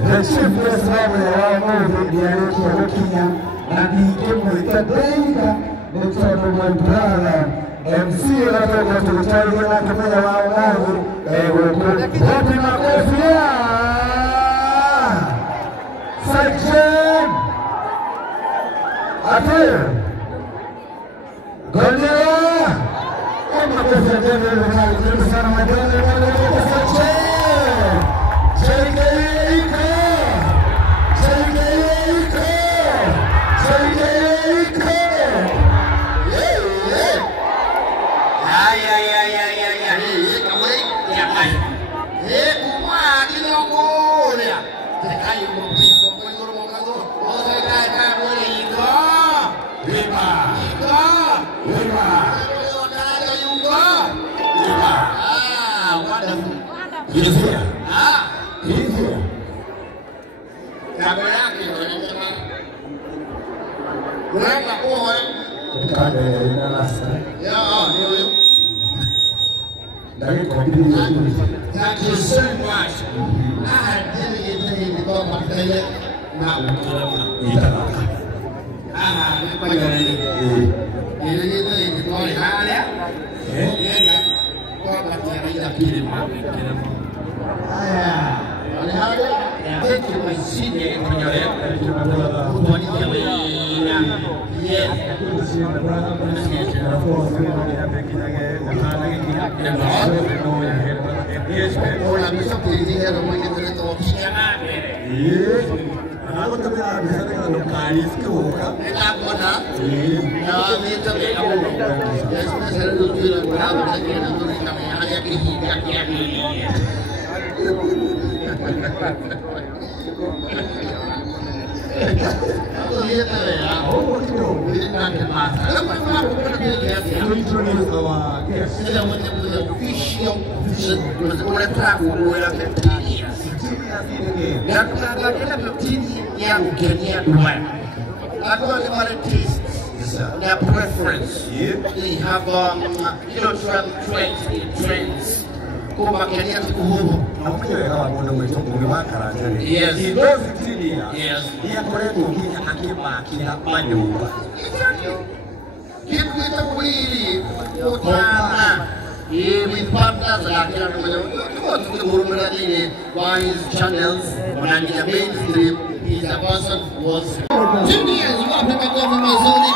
The chief guest wa Mungu ndiye Kenya na DJ Daida Mtoto Mwandala MC anatoka Tanzania na kufanya waangazi wote makofi section ate Gonia kama pesa tena na sana madeni section Thank you so much. I didn't get to my play. Now, Aku tapi ada misalnya kalau kalis ke buka. Aku nak. Ya, ni tapi kamu. Ya, saya lucu lah. Berapa lagi nak tulis kami hanya kehidap ni. Aku lihat ya. Oh, itu. Ini nak masa. Lepas aku pergi lihat. Introduce our guest. Kita punya official. Kita travel orang Kenya. Dan kita bertini yang Kenya dua. Aku ada pada taste, their preference. They have trends. Kau makan yang kuhu. Aku juga kalau mau itu bagaimana caranya? Yes. Itu sini ya. Yes. Dia korek mungkin akibat kita maju. Kita pilih utama. With partners like wise channels on the mainstream, he's a person who was genius. You want to make up my zone?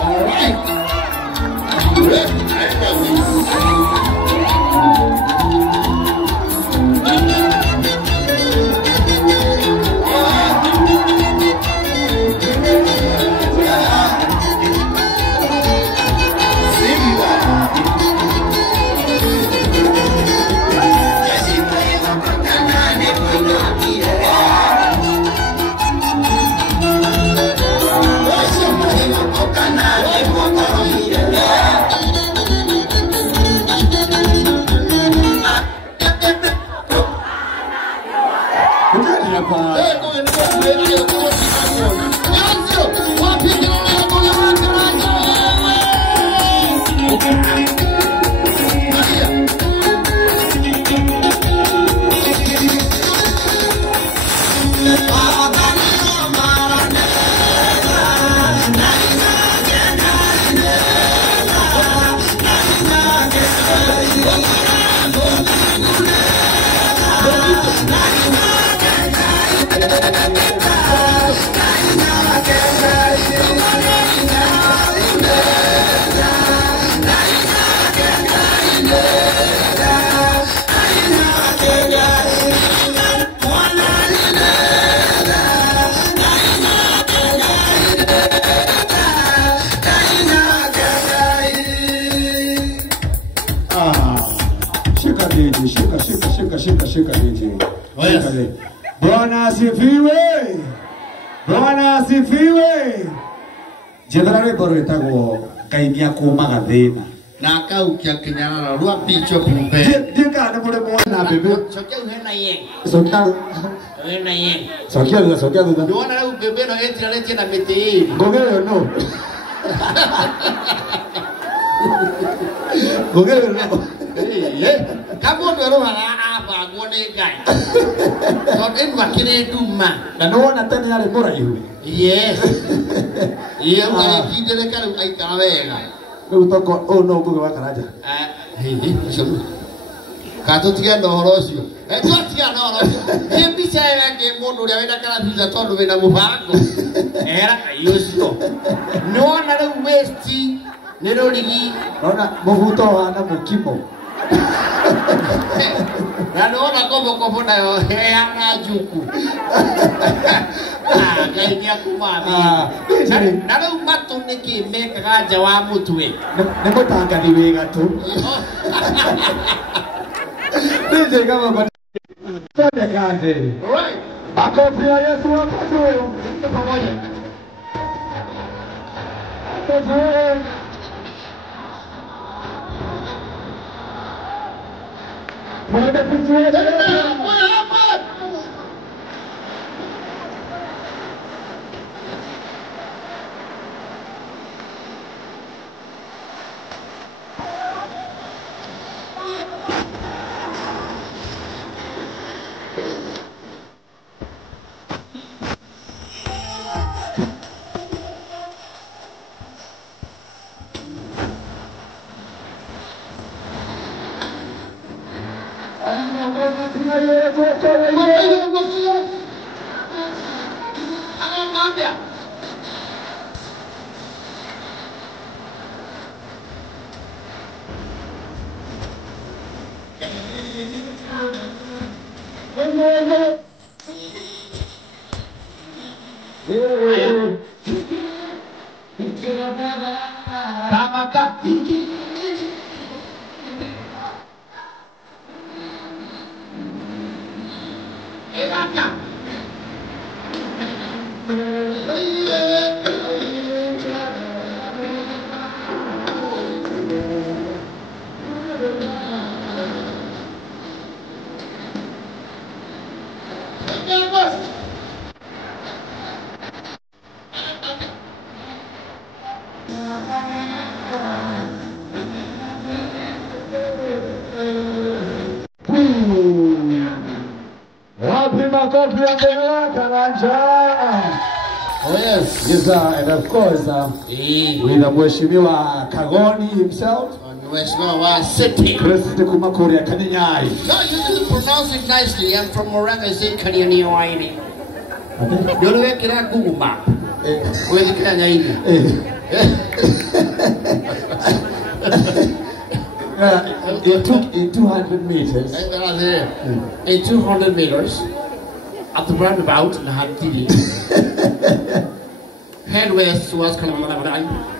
All right. Bwana asifiwe. Bwana asifiwe. Jenerali boretago kaimia kuma gathina. Na kau kia kenyana rua picho pumbe. Dia ada boleh mwana bebe. Sokia uhena yeng. Sokia. Uhena yeng. Sokia tu. Dua na bebe no entri na meti. Gogelo no. Gogelo no. Kamu dulu mana apa? guone ngai tondu ĩno akĩrĩ nduma na nĩ wona tene yarĩ mũraihu yes iyo agĩkindĩrĩka rĩu aikara wega rĩu toko ũyũ no nguge wa Karanja ũcio katũtige na ũhoro ũcio twatiga na ũhoro ũcio nĩ mbica ĩyo ĩngĩ mũndũ ũrĩa wĩna karabica tondũ wĩna mũbango era ũcio nĩ wona rĩu waste nĩ rũrigi nona mũbuto wahana mũkimo na nĩ wona kobokobo nayo heana njuku Ngai nĩ akumathia na rĩu matũ nĩkĩ mekaga nja wa mũtwe nĩ mũtangathi wĩ gatũ DJ kama kwa twende kazi makofi ya Yesu wakati huyo pamoja mwende kutuweza Oh yes. Yes, and of course, with the Mheshimiwa Kagoni himself. Mheshimiwa wa City. President Kumakuri Kaninyai. No, you didn't pronounce it nicely. I'm from Moranga, say Kaninyai. You don't make it a Google map. Where's the Kaninyai? It took in 200 meters. In 200 meters, at the roundabout in Hatili, head west was Kalamalabrai.